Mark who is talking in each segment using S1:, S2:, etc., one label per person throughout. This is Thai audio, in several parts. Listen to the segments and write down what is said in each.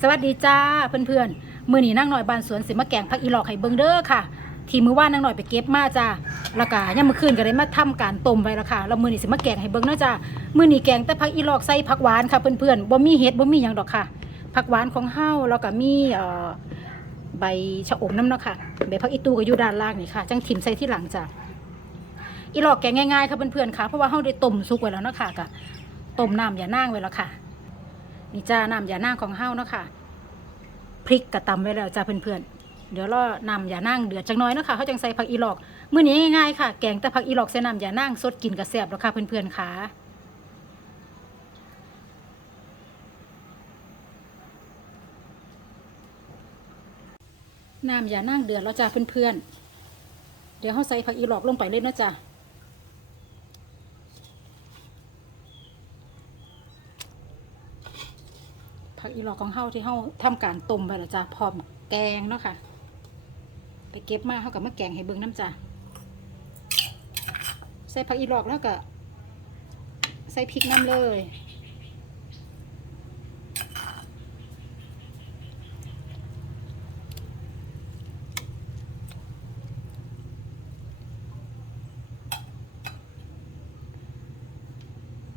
S1: สวัสดีจ้าเพื่อนๆมือนี้นั่งหน่อยบานสวนสิมาแกงผักอีหลอกให้เบิงเด้อค่ะ ทีมือว่านั่งหน่อยไปเก็บมาจ้าแล้วก็ยังมือคืนก็ได้มาทำการต้มไว้ละค่ะแล้วมือนี้สิมาแกงให้เบิงเนาะจ้ามือนี้แกงแต่ผักอีหลอกใส่ผักหวานค่ะเพื่อนๆบ่มีเห็ดบ่มีหยังดอกค่ะผักหวานของเฮาแล้วก็มีเอ่อใบชะอมน้ำเนาะค่ะใบผักอีตูก็อยู่ด้านล่างนี่ค่ะ จังถิ่มใส่ที่หลังจ้าอีหลอกแกงง่ายๆค่ะเพื่อนๆค่ะเพราะว่าเฮาได้ต้มสุกไว้แล้วเนาะค่ะก็ต้มน้ำอย่านางไว้แล้วค่ะ นี่จ้าน้ำยานางของเฮาเนาะค่ะพริกกระตำไว้แล้วจ้าเพื่อนๆ เดี๋ยวเรอน้ำยานางเดือดจังน้อยเนาะค่ะเขาจังใส่ผักอีหลอกมื้อนี้ง่ายๆค่ะ แกงแต่ผักอีหลอกใส่น้ำยานางสดกินกระแซบแล้วค่ะเพื่อนๆค่ะน้ำยานางเดือดแล้วจ้าเพื่อนๆ เดี๋ยวเขาใส่ผักอีหลอกลงไปเลยเนาะจ้า ผักอีหลอกของเฮาที่เฮาทำการต้มไปแล้วจ้ะพร้อมแกงเนาะค่ะ ไปเก็บมาเฮากับมาแกงให้เบิ่งน้ำจ้ะใส่ผักอีหลอกแล้วก็ใส่พริกน้ำเลย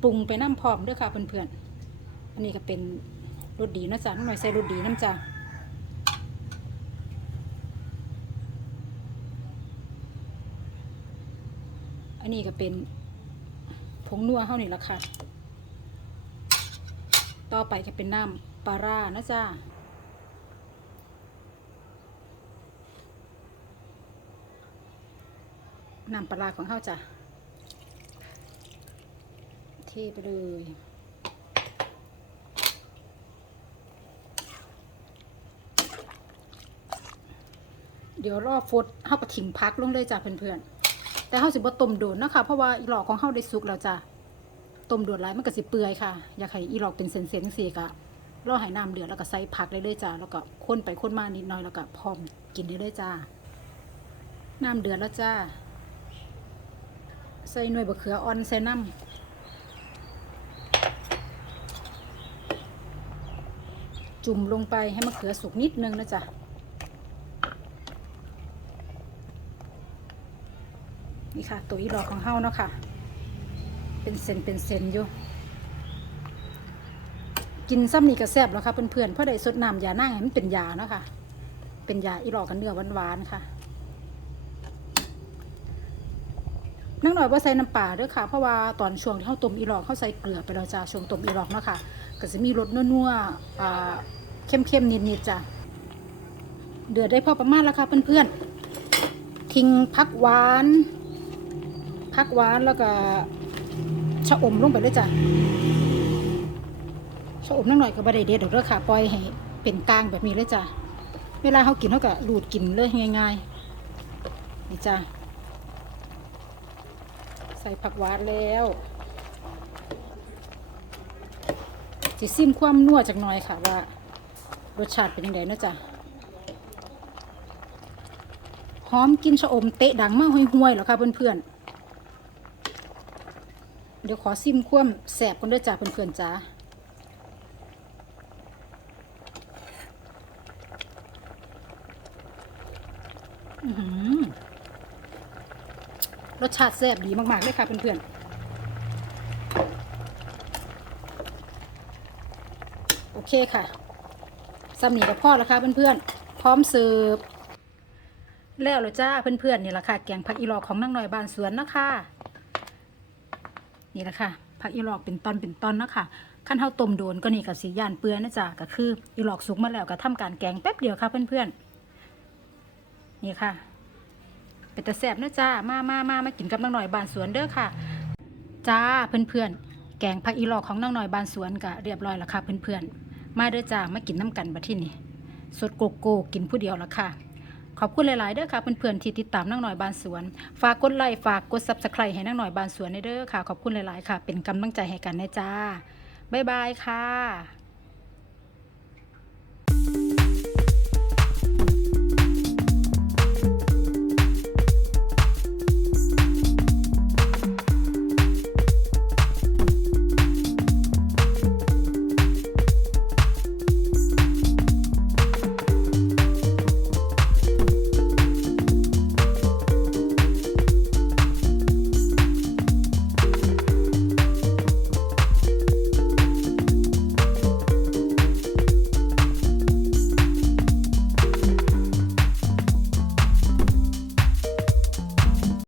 S1: ปรุงไปน้ำพร้อมเด้วยค่ะเพื่อนๆ อันนี้ก็เป็น รสดีนะจ๊ะน้องหน่อยใส่รสดีน้ำจ้ะอันนี้ก็เป็นผงนัวเท่านี้ละค่ะ ต่อไปก็เป็นน้ำปลาร่านะจ๊ะน้ำปลาร้าของเฮาจ้ะเทไปเลย เดี๋ยวรอฟดเฮาก็ถิ่มพักลงเลยจ้ะเพื่อนๆแต่เฮาสิบ่ต้มโดนนะคะเพราะว่าอีหลอกของเฮาได้สุกแล้วจ้ะต้มโดนหลายมันก็สิเปื่อยค่ะ อยากให้อีหลอกเป็นเส้นๆจังซี่ก็รอให้น้ำเดือดแล้วก็ใส่ผักเลยเลยจ้ะแล้วก็คนไปคนมานิดหน่อยแล้วก็พร้อมกินได้เลยจ้าน้ำเดือดแล้วจ้าใส่หน่วยบะเขืออ่อนใส่น้ำจุ่มลงไปให้มะเขือสุกนิดนึงนะจ๊ะ นี่ค่ะ ตัวอีหลอกของเฮาเนาะค่ะ เป็นเซนเป็นเซนอยู่ กินซ้ำนี่ก็แซ่บแล้วค่ะเพื่อนๆเพราะได้สดน้ำยานั่งให้มันเป็นยาเนาะค่ะ เป็นยาอีหลอกกันเนื้อหวานๆค่ะนั่งหน่อยว่าใส่น้ำปลาด้วยค่ะ เพราะว่าตอนช่วงที่เขาต้มอีหลอกเขาใส่เกลือไปแล้วจ้าช่วงต้มอีหลอกเนาะค่ะก็จะมีรสนัวๆเข้มๆนิดๆจ้ะเดือดได้พอประมาณแล้วค่ะเพื่อนๆทิ้งพักหวาน พักหวานแล้วก็ชะอมลงไปเลยจ้ะชะอมนั่งหน่อยก็บะได้เด็ดดอกเด้อค่ะปล่อยให้เป็นกลางแบบนี้เลยจ้ะเวลาเขากินเขาก็รูดกินเลยง่ายๆนี่จ้ะใส่ผักหวานแล้วสิซิมความนัวจากหน่อยค่ะว่ารสชาติเป็นยังไงนะจ๊ะหอมกินชะอมเตะดังมากห่วยๆหรอค่ะเพื่อนๆ ดี๋ยวขอซิมคว่ำแสบกันด้วยจ้าเพื่อนๆจ้าอรสชาติแซ่บดีมากๆเลยค่ะเพื่อนๆ โอเคค่ะสำนีกับพ่อแล้วค่ะเพื่อนๆ พร้อมเสิร์ฟแล้วเลยจ้าเพื่อนๆนี่แหละค่ะ แกงผักอีหลอกของนั่งหน่อยบานสวนนะคะ นี่แหละค่ะผักอีหลอกเป็นตอนเป็นตอนนะคะขั้นเท่าต้มโดนก็นี่กับสีย่านเปื้อนนะจ๊ะก็คืออีหลอกสุกมาแล้วก็ทำการแกงแป๊บเดียวค่ะเพื่อนๆนี่ค่ะ เป็นตะแสบนะจ้ามามามามากินกับนางหน่อยบานสวนเด้อค่ะจ้าเพื่อนๆแกงผักอีหลอกของนางหน่อยบานสวนก็เรียบร้อยแล้วค่ะเพื่อนๆมาเด้อจ้ามากินน้ำกันบัดที่นี่สดโกโก้กินผู้เดียวละค่ะ ขอบคุณหลาย ๆ เด้อค่ะเพื่อนๆที่ติดตามนั่งหน่อยบานสวน ฝากกดไลค์ฝากกดซับสไครต์ให้นั่งหน่อยบานสวนในเด้อค่ะ ขอบคุณหลาย ๆ ค่ะ เป็นกำลังใจให้กันนะจ้าบ๊ายบายค่ะ